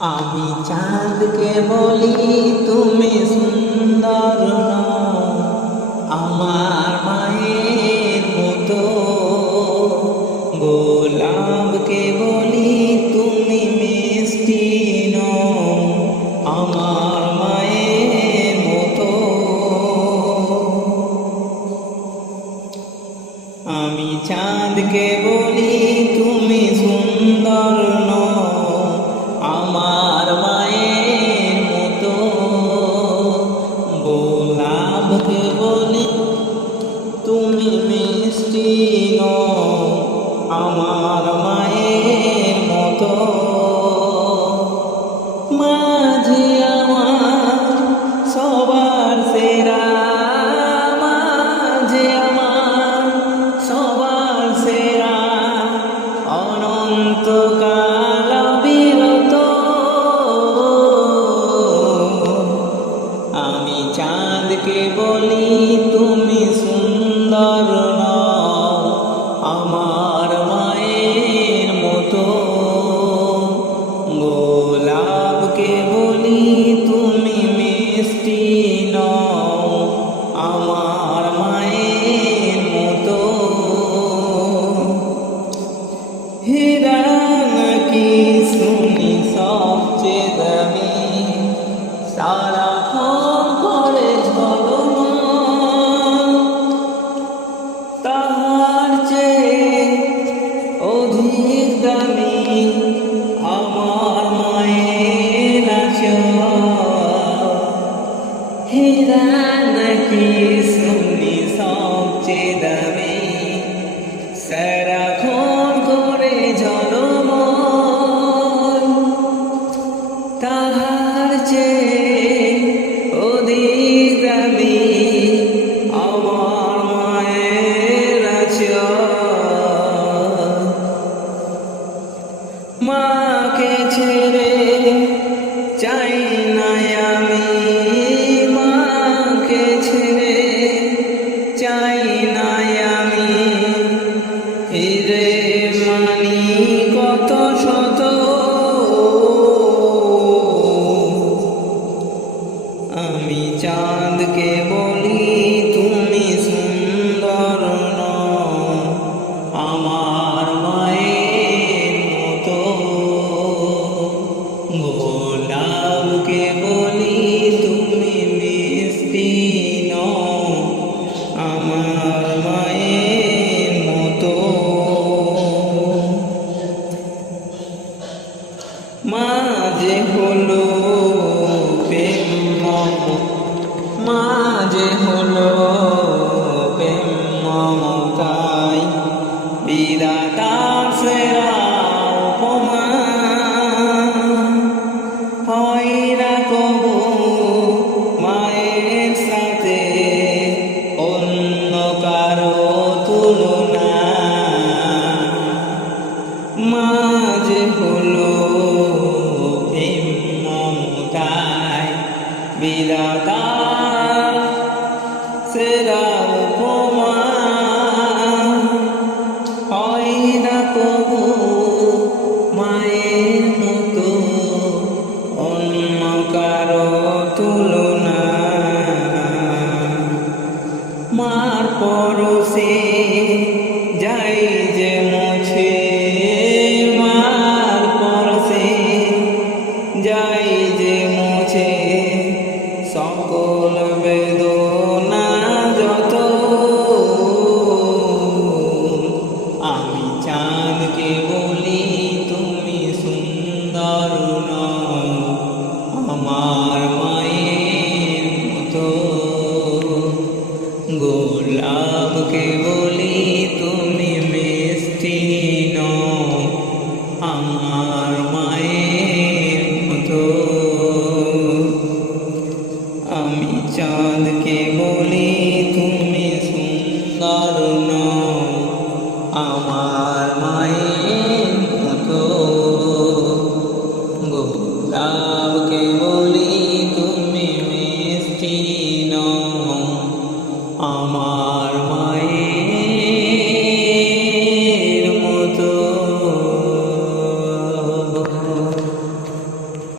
আমি চাঁদকে বলি তুমি সুন্দর নও, আমার মায়ের মতো। গোলাপকে বলি তুমি মিষ্টি নও, আমার মায়ের মতো। আমি চাঁদকে বলি তুমি সুন্দর নও, আমার মায়ের মতো। গোলাপকে বলি তুমি মিষ্টি নও, আমার মায়ের মতো। মাঝে আমার সবার সেরা, মাঝে আমার সবার সেরা, অনন্তকাল বিরত। আমি চাঁদকে বলি তুমি সুন্দর নও, আমার মায়ের মতো। গোলাপকে বলি তুমি মিষ্টি নও, আমার মায়ের মতো। হীরা নাকি শুনি সবচেয়ে দামি, সারাক্ষণ করে ঝলমল, তাহার চেয়ে অধিক দামি আমার মায়ের আঁচল। হীরা নাকি শুনি সবচেয়ে দামি, সারাক্ষণ করে ঝলমল, তাহার চেয়ে অধিক দামি আমার মায়ের আঁচল। মাকে ছেড়ে চাই না আমি, মাকে ছেড়ে চাই না আমি। হিরে মানি কত শত, আমি চাঁদকে বলি তুমি সুন্দর নও, আমার মায়ের মতো। গোলাপকে বলি তুমি মিষ্টি নও, আমার মায়ের মতো। মাঝে হলো প্রেম, মাঝে হলো প্রেম মমতায়, বিধাতার সেরা উপমা। হয় না কবু মায়ের সাথে অন্য কারো তুলনা। মাঝে হলো প্রেম মমতায়, বিধাতার সেরা উপমা। হয় না কবু মায়ের মতো অন্য কারো তুলনা। মার পরশে যাই যে মুছে, মার পরশে যাই